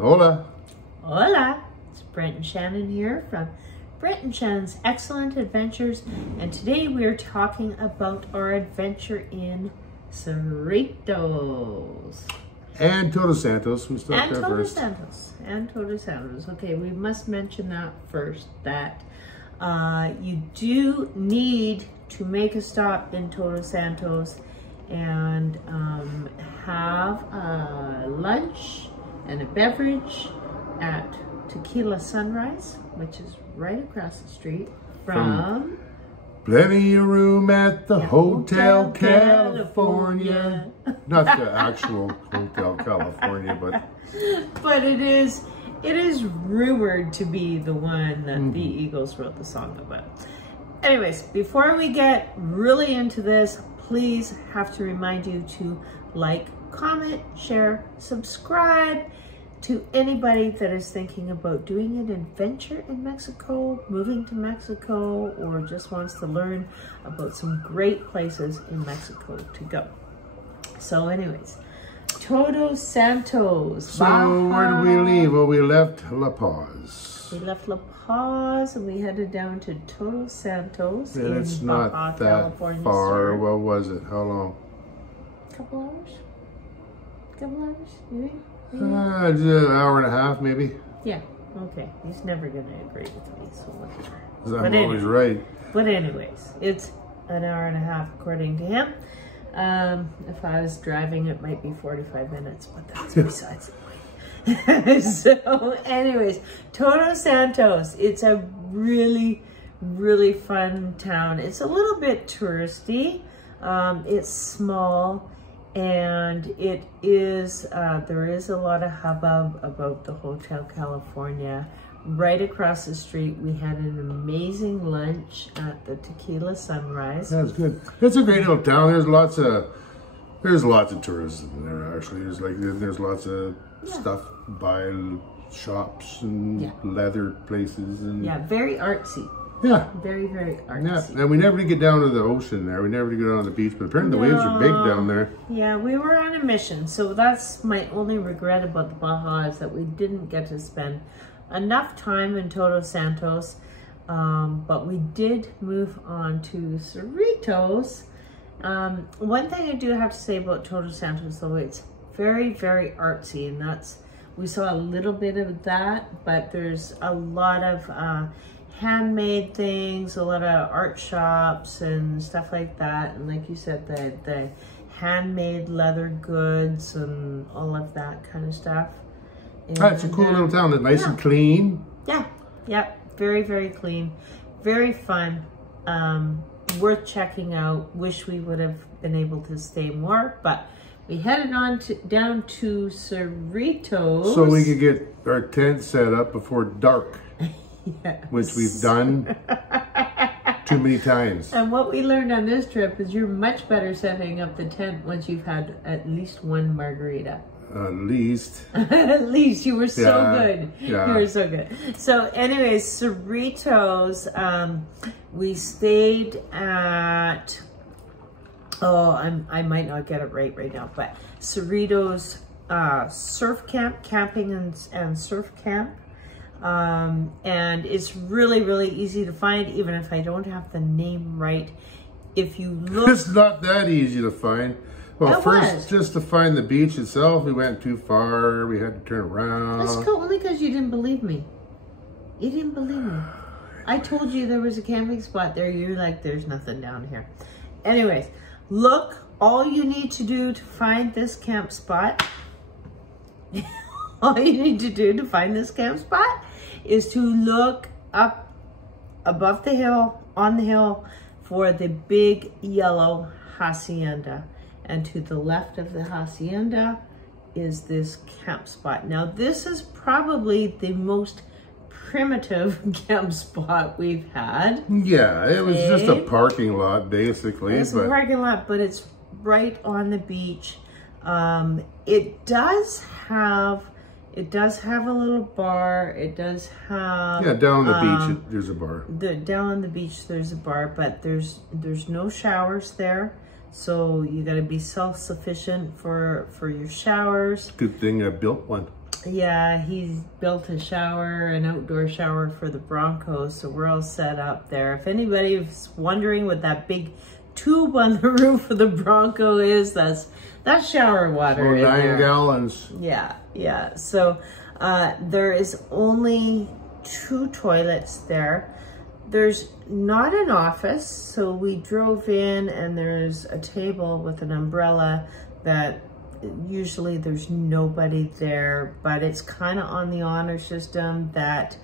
Hola. Hola. It's Brent and Shannon here from Brent and Shannon's Excellent Adventures. And today we are talking about our adventure in Cerritos. And Todos Santos. We stopped there first. And Todos Santos. Okay, we must mention that first, that you do need to make a stop in Todos Santos and have a lunch and a beverage at Tequila Sunrise, which is right across the street from Plenty of room at the Hotel California. Not the actual Hotel California, but it is rumored to be the one that the Eagles wrote the song about. Anyways, before we get really into this, please have to remind you to like, comment, share, subscribe to anybody that is thinking about doing an adventure in Mexico, moving to Mexico, or just wants to learn about some great places in Mexico to go. So anyways, Todos Santos. So Baja. where did we leave? Well, we left La Paz. We left La Paz and we headed down to Todos Santos And it's in not Baja, that California. far. Sir. What was it? How long? Couple hours? Couple hours, maybe? Just an hour and a half, maybe. Yeah, okay. He's never going to agree with me, so whatever. I'm always right. But anyways, it's an hour and a half according to him. If I was driving, it might be 45 minutes, but that's besides the point. So anyways, Todos Santos, it's a really, really fun town. It's a little bit touristy. It's small. And it is, there is a lot of hubbub about the Hotel California. Right across the street, we had an amazing lunch at the Tequila Sunrise. That's good. It's a great little town. There's lots of tourists in there. Actually, there's lots of stuff, buy shops and leather places and Very artsy. Yeah. Very, very artsy. Yeah, and we never did get down to the ocean there. We never did get down to the beach, but apparently the waves are big down there. Yeah, we were on a mission, so that's my only regret about the Baja is that we didn't get to spend enough time in Todos Santos, but we did move on to Cerritos. One thing I do have to say about Todos Santos, though, it's very, very artsy, and we saw a little bit of that, but there's a lot of handmade things, a lot of art shops and stuff like that. And like you said, the handmade leather goods and all of that kind of stuff. And, it's a cool little town. It's nice and clean. Yeah, very, very clean. Very fun. Worth checking out. Wish we would have been able to stay more, but we headed on down to Cerritos. So we could get our tent set up before dark. Yes. Which we've done too many times. And what we learned on this trip is you're much better setting up the tent once you've had at least one margarita. At least. At least. You were so good. Yeah. You were so good. So anyways, Cerritos, we stayed at, I might not get it right now, but Cerritos surf camp, camping and surf camp. And it's really, really easy to find, even if I don't have the name right. If you look... It's not that easy to find. Well, first, just to find the beach itself, we went too far. We had to turn around. That's cool, only because you didn't believe me. You didn't believe me. I told you there was a camping spot there. You're like, there's nothing down here. Anyways, look, all you need to do to find this camp spot... All you need to do to find this camp spot is to look up above the hill, on the hill, for the big yellow Hacienda. And to the left of the Hacienda is this camp spot. Now, this is probably the most primitive camp spot we've had. Yeah, it was just a parking lot, basically. It's a parking lot, but it's right on the beach. It does have a little bar. It does have down on the beach there's a bar. Down on the beach there's a bar, but there's no showers there. So you got to be self-sufficient for your showers. Good thing I built one. Yeah, he's built a shower, an outdoor shower for the Broncos, so we're all set up there. If anybody's wondering what that big tube on the roof of the Bronco is, that's shower water. Oh, 9 gallons. Yeah, yeah. So there is only 2 toilets there. There's not an office, so we drove in and there's a table with an umbrella that usually there's nobody there, but it's kind of on the honor system that,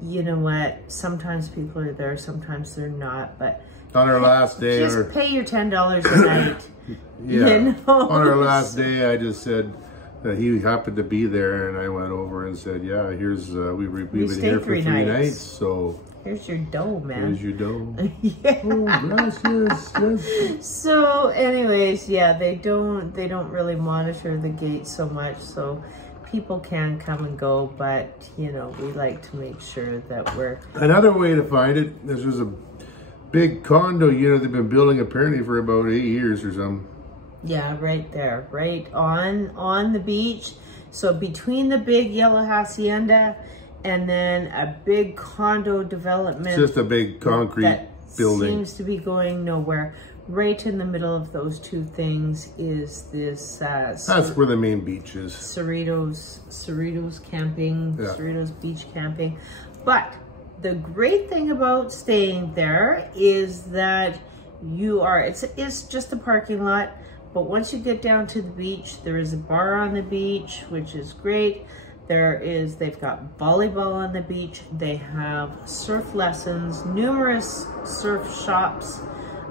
you know what, sometimes people are there, sometimes they're not, but on our last day, just pay your $10 a night. Yeah, you know? On our last day, I just said that he happened to be there, and I went over and said, yeah, here's, we've been here for 3 nights, so here's your dough, man. Here's your dough. Yeah. Oh, yes. So anyways, yeah, they don't really monitor the gate so much, so people can come and go, but you know, we like to make sure that we're... Another way to find it, there's a big condo unit they've been building apparently for about 8 years or something. Yeah, right there, right on the beach. So between the big yellow Hacienda and then a big condo development. It's just a big concrete building. Seems to be going nowhere. Right in the middle of those 2 things is this... that's where the main beach is. Cerritos camping, yeah. Cerritos Beach camping. But the great thing about staying there is that it's just a parking lot. But once you get down to the beach, there is a bar on the beach, which is great. They've got volleyball on the beach. They have surf lessons, numerous surf shops.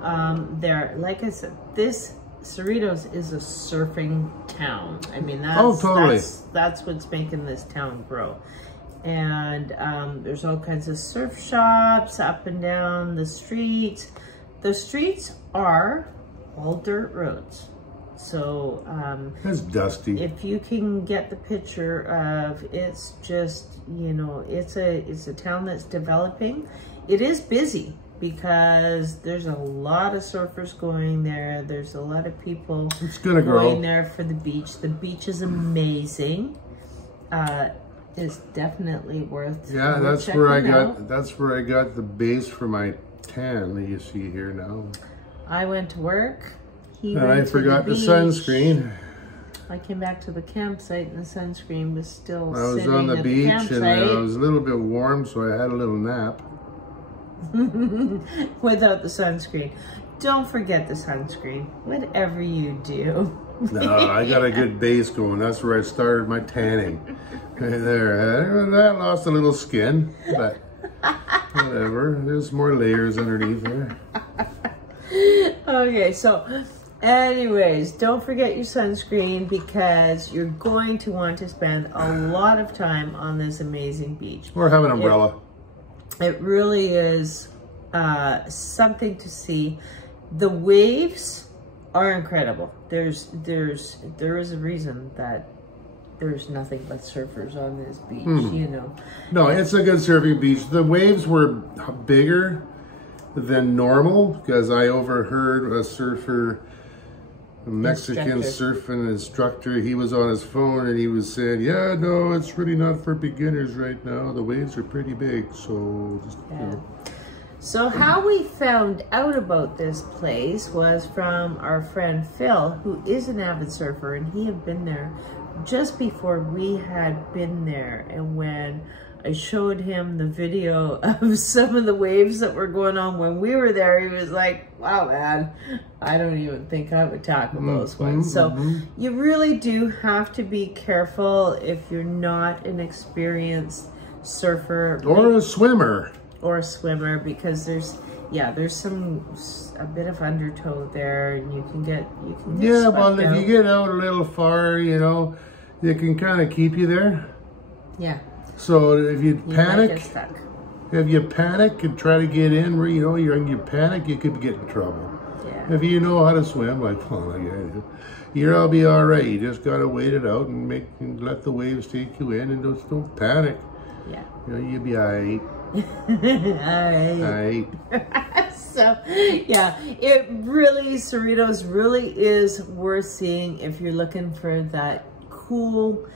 Like I said, this Cerritos is a surfing town. I mean, totally. That's what's making this town grow. And there's all kinds of surf shops up and down the streets. The streets are all dirt roads. So it's dusty. If you can get the picture of, it's just, you know, it's a town that's developing. It is busy because there's a lot of surfers going there. There's a lot of people going there for the beach. The beach is amazing. It's definitely worth that's where I got the base for my tan that you see here now. I went to work. And I forgot the sunscreen. I came back to the campsite and the sunscreen was still I was on the beach and it was a little bit warm, so I had a little nap. Without the sunscreen. Don't forget the sunscreen, whatever you do. No, I got a good base going. That's where I started my tanning. Right there. That lost a little skin, but whatever. There's more layers underneath there. Okay, so anyways, don't forget your sunscreen because you're going to want to spend a lot of time on this amazing beach. Or have an umbrella. It really is something to see. The waves are incredible. There is a reason that there's nothing but surfers on this beach, you know. No, it's a good surfing beach. The waves were bigger than normal because I overheard a surfer, a Mexican surfing instructor. He was on his phone and he was saying, yeah, no, it's really not for beginners right now. The waves are pretty big, so just, you know. So how we found out about this place was from our friend Phil, who is an avid surfer, and he had been there just before we had been there. And when I showed him the video of some of the waves that were going on when we were there, he was like, wow, man, I don't even think I would tackle those ones. So you really do have to be careful if you're not an experienced surfer. Or a swimmer. Or a swimmer, because there's a bit of undertow there, and you can get yeah, well, if you get out a little far, you know, it can kind of keep you there. Yeah. So if you panic, and try to get in where, you know, you panic, you could get in trouble. Yeah. If you know how to swim, like you'll be all right. You just gotta wait it out and let the waves take you in, and don't panic. Yeah. You know, you'll be all right. Alright. So yeah, Cerritos really is worth seeing if you're looking for that cool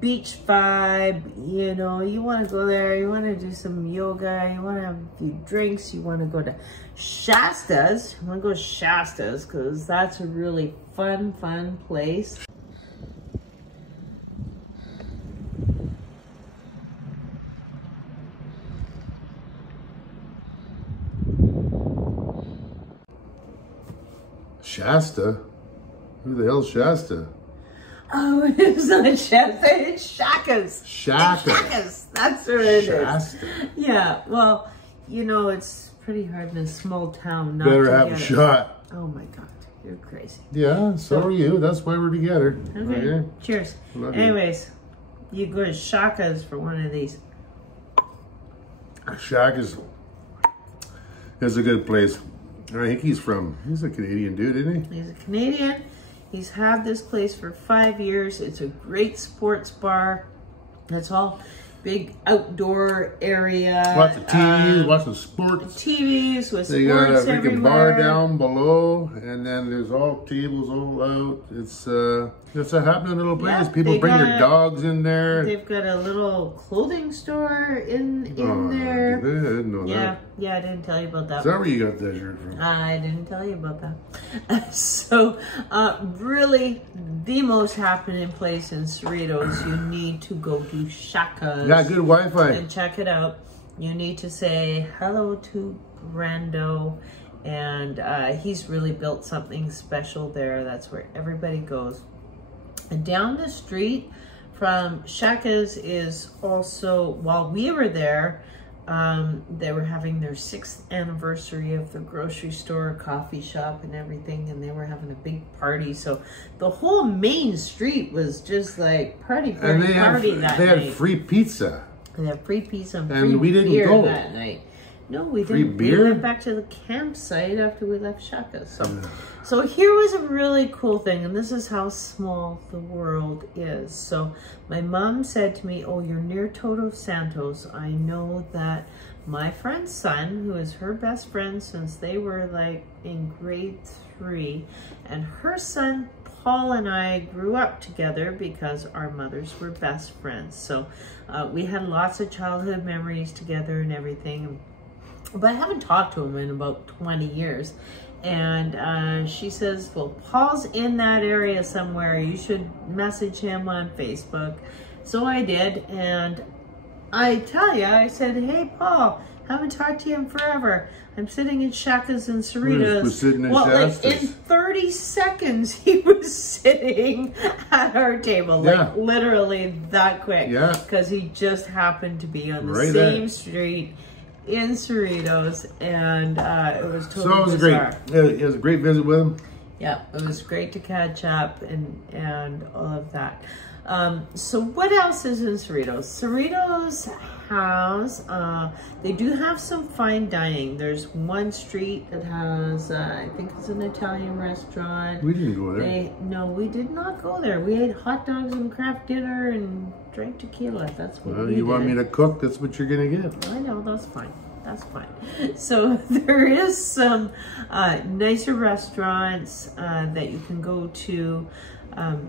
beach vibe, you know, you want to go there, you want to do some yoga, you want to have a few drinks, you want to go to Shasta's. I want to go to Shasta's because that's a really fun place. Shasta? Who the hell's Shasta? Oh, it's not Shasta, it's Shaka's. Shaka. Shaka's, that's what it Shasta. is. Yeah, well, you know, it's pretty hard in a small town not Better to have get a it. shot. Oh my God, you're crazy. Yeah, so are you. That's why we're together. Okay, cheers. Love you. Anyways, you go to Shaka's for one of these. Shaka's is a good place. I think he's a Canadian dude, isn't he? He's a Canadian. He's had this place for 5 years. It's a great sports bar. It's all big outdoor area. Lots of TVs, lots of sports. TVs with They got a sports freaking everywhere. bar down below, and then there's all tables all out. It's a happening little place. Yeah, People bring their dogs in there. They've got a little clothing store in there. I didn't know that. Yeah, I didn't tell you about that. Is that where you got that shirt from? I didn't tell you about that. So, really, the most happening place in Cerritos, you need to go to Shaka's. Yeah, good Wi-Fi. And check it out. You need to say hello to Brando. And he's really built something special there. That's where everybody goes. And down the street from Shaka's is also, while we were there, they were having their 6th anniversary of the grocery store, coffee shop and everything, and they were having a big party. So the whole main street was just like party that night. They had free pizza. They had free pizza and And we didn't beer go. that night. No, we Free didn't. beer? We went back to the campsite after we left Shaka. So here was a really cool thing, and this is how small the world is. So my mom said to me, oh, you're near Todos Santos. I know that my friend's son, who is her best friend since they were like in grade 3, and her son Paul and I grew up together because our mothers were best friends. So we had lots of childhood memories together and everything. But I haven't talked to him in about 20 years. And she says, well, Paul's in that area somewhere. You should message him on Facebook. So I did. And I tell you, I said, hey, Paul, haven't talked to him forever. I'm sitting in Shaka's in Cerritos. We're sitting in Like in 30 seconds, he was sitting at our table. Like literally that quick. Yeah. Because he just happened to be on the same street in Cerritos, and it was totally So it was bizarre. it was a great visit with him. Yeah, it was great to catch up and all of that. So what else is in Cerritos? Cerritos has, they do have some fine dining. There's one street that has, I think it's an Italian restaurant. We didn't go there. No, we did not go there. We ate hot dogs and craft dinner and drank tequila. That's what we did. You want me to cook? That's what you're going to get. I know, that's fine. That's fine. So there is some nicer restaurants that you can go to.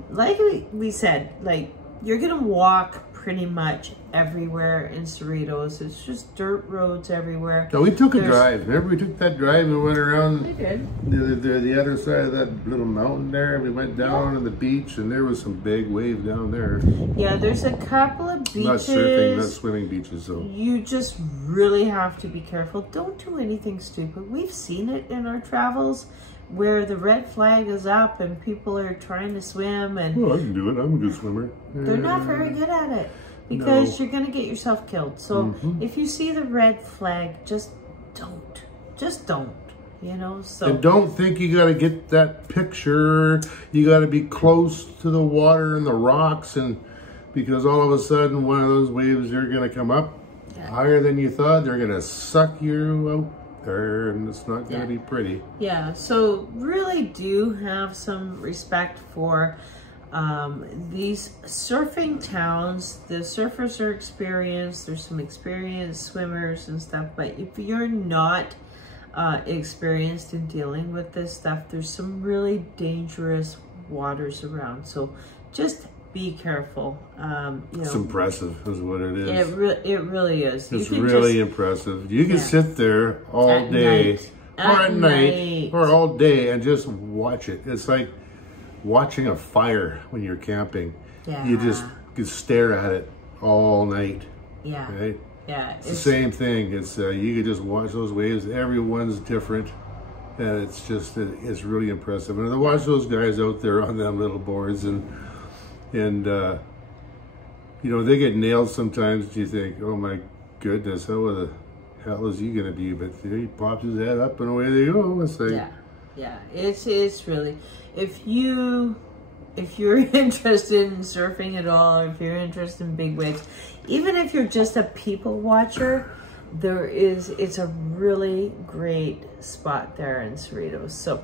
Like we said, like you're gonna walk pretty much everywhere in Cerritos. It's just dirt roads everywhere. So we took a drive. Remember we took that drive and went around We did. the other side of that little mountain there. We went down to the beach and there was some big waves down there. Yeah, there's a couple of beaches. Not surfing, not swimming beaches though. You just really have to be careful. Don't do anything stupid. We've seen it in our travels where the red flag is up and people are trying to swim and Well, I can do it. I'm a good swimmer. they're not very good at it because you're going to get yourself killed. So if you see the red flag, just don't. Just don't. You know, so. And don't think you got to get that picture. You got to be close to the water and the rocks, and because all of a sudden one of those waves are going to come up higher than you thought. They're going to suck you out there, and it's not going to be pretty. Yeah, so really do have some respect for these surfing towns. The surfers are experienced. There's some experienced swimmers and stuff, but if you're not experienced in dealing with this stuff, there's some really dangerous waters around. So just be careful. It's impressive is what it is. It really is. It's really impressive. You can sit there all day, or at night, or all day and just watch it. It's like watching a fire when you're camping. Yeah. You just can stare at it all night. Yeah. Right? Yeah. It's the same thing. It's you can just watch those waves. Everyone's different. And it's just, it's really impressive. And to watch those guys out there on them little boards and you know, they get nailed sometimes. You think, oh my goodness, how the hell is he gonna be? But he pops his head up and away they go. It's like, yeah. It's really, if you're interested in surfing at all, if you're interested in big waves, even if you're just a people watcher, it's a really great spot there in Cerritos. So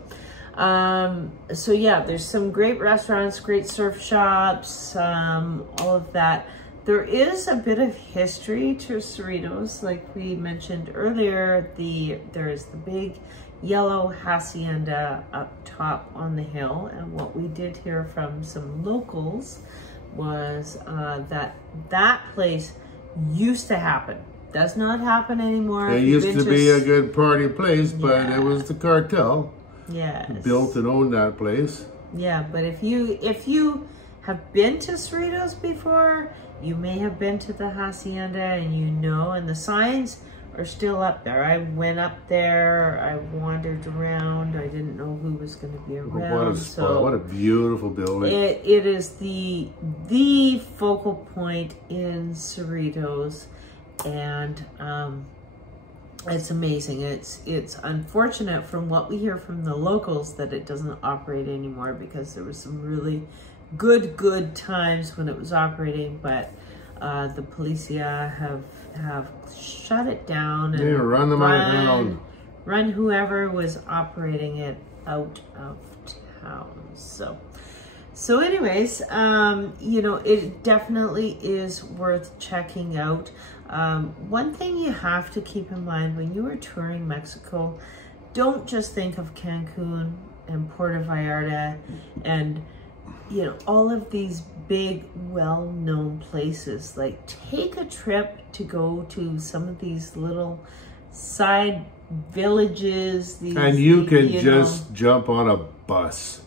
yeah, there's some great restaurants, great surf shops, all of that. There is a bit of history to Cerritos, like we mentioned earlier. There's the big yellow hacienda up top on the hill, and what we did hear from some locals was that place used to happen. Does not happen anymore. It used to be a good party place, but it was the cartel. Yes. Built and owned that place. Yeah, but if you have been to Cerritos before, you may have been to the hacienda, and and the signs are still up there. I went up there, I wandered around, I didn't know who was going to be around. What a spot, what a beautiful building. It is the focal point in Cerritos. And it's amazing. It's unfortunate from what we hear from the locals that it doesn't operate anymore, because there was some really good times when it was operating, but the policia have shut it down and run them out of town. Run whoever was operating it out of town. So anyways, you know, it definitely is worth checking out. One thing you have to keep in mind when you are touring Mexico, don't just think of Cancun and Puerto Vallarta and, you know, all of these big, well-known places. Like, take a trip to go to some of these little side villages. And you can just jump on a bus.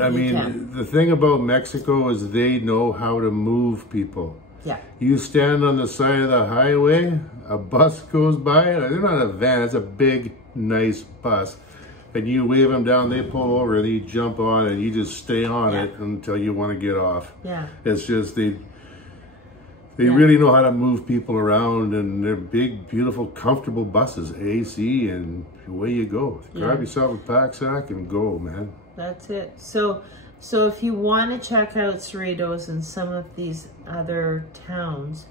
I mean, the thing about Mexico is they know how to move people. Yeah. You stand on the side of the highway, a bus goes by, they're not a van, it's a big, nice bus. And you wave them down, they pull over, and you jump on, and you just stay on it until you want to get off. Yeah. It's just, they really know how to move people around, and they're big, beautiful, comfortable buses, AC, and away you go. Grab yourself a pack sack and go, man. That's it. So if you want to check out Cerritos and some of these other towns,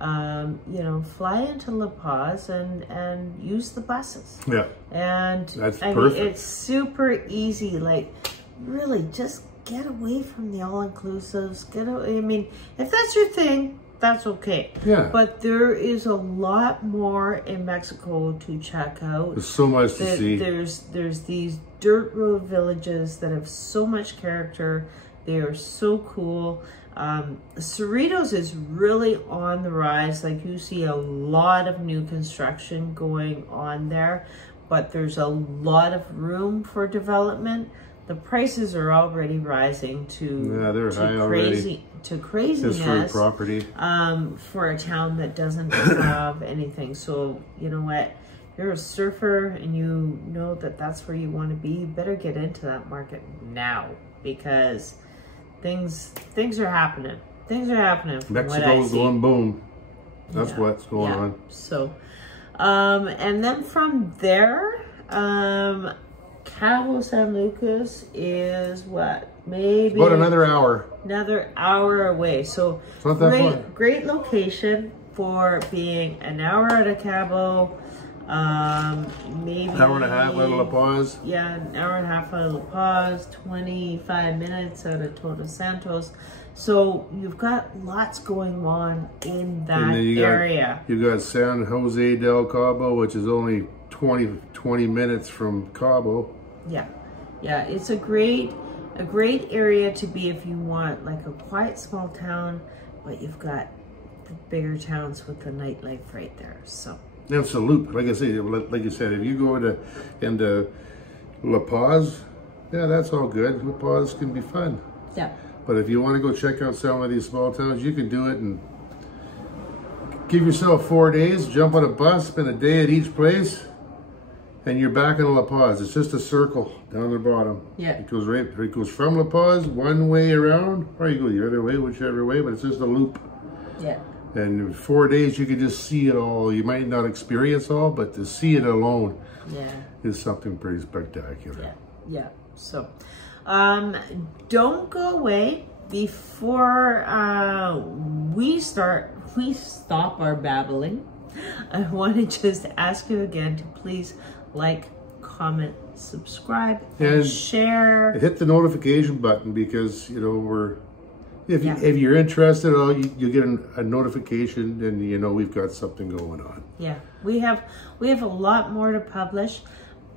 you know, fly into La Paz and use the buses. Yeah. And that's perfect. Mean, it's super easy. Like, really, just get away from the all-inclusives. Get away. I mean, if that's your thing, that's okay. Yeah. But there is a lot more in Mexico to check out. There's so much to see. There's these dirt road villages that have so much character. They are so cool. Cerritos is really on the rise. Like, you see a lot of new construction going on there, but there's a lot of room for development. The prices are already rising to craziness. Just for property. For a town that doesn't have anything. So, you know what? You're a surfer and you know that that's where you want to be. You better get into that market now, because things are happening. Things are happening. Mexico's going boom. That's what's going on. So, and then from there, Cabo San Lucas is what? Maybe about another hour. Another hour away. So it's not that far. Great location for being an hour out of Cabo. Maybe an hour and a half out of La Paz. Yeah, an hour and a half out of La Paz, 25 minutes out of Todos Santos. So you've got lots going on in that area. You got San Jose del Cabo, which is only 20 minutes from Cabo. Yeah, yeah, it's a great a great area to be if you want like a quiet small town, but you've got the bigger towns with the nightlife right there. So it's a loop. Like I say, like you said, if you go into La Paz, yeah, that's all good. La Paz can be fun. yeah. But if you want to go check out some of these small towns, you can do it and give yourself 4 days, jump on a bus, spend a day at each place, and you're back in La Paz. It's just a circle down the bottom. Yeah. It goes from La Paz one way around, or you go the other way, whichever way, but it's just a loop. Yeah. And in 4 days, you can just see it all. You might not experience all, but to see it alone is something pretty spectacular. Yeah. Yeah. So, don't go away before we stop our babbling. I want to just ask you again to please like, comment, subscribe, and share. Hit the notification button because, you know, if you're interested, you get a notification and you know we've got something going on. Yeah, we have a lot more to publish,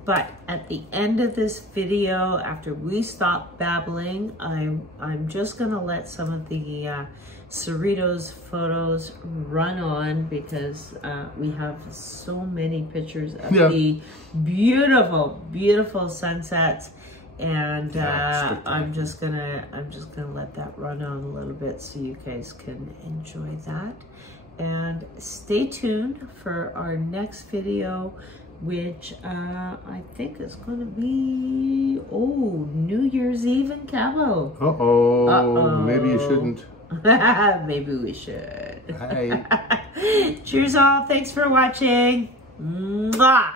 but at the end of this video, after we stop babbling, I'm just gonna let some of the Cerritos photos run on because we have so many pictures of the beautiful, beautiful sunsets. And I'm just gonna let that run on a little bit so you guys can enjoy that. And stay tuned for our next video, which I think is gonna be New Year's Eve in Cabo. Uh-oh. Maybe you shouldn't. Maybe we should. Bye. Cheers all. Thanks for watching. Mwah!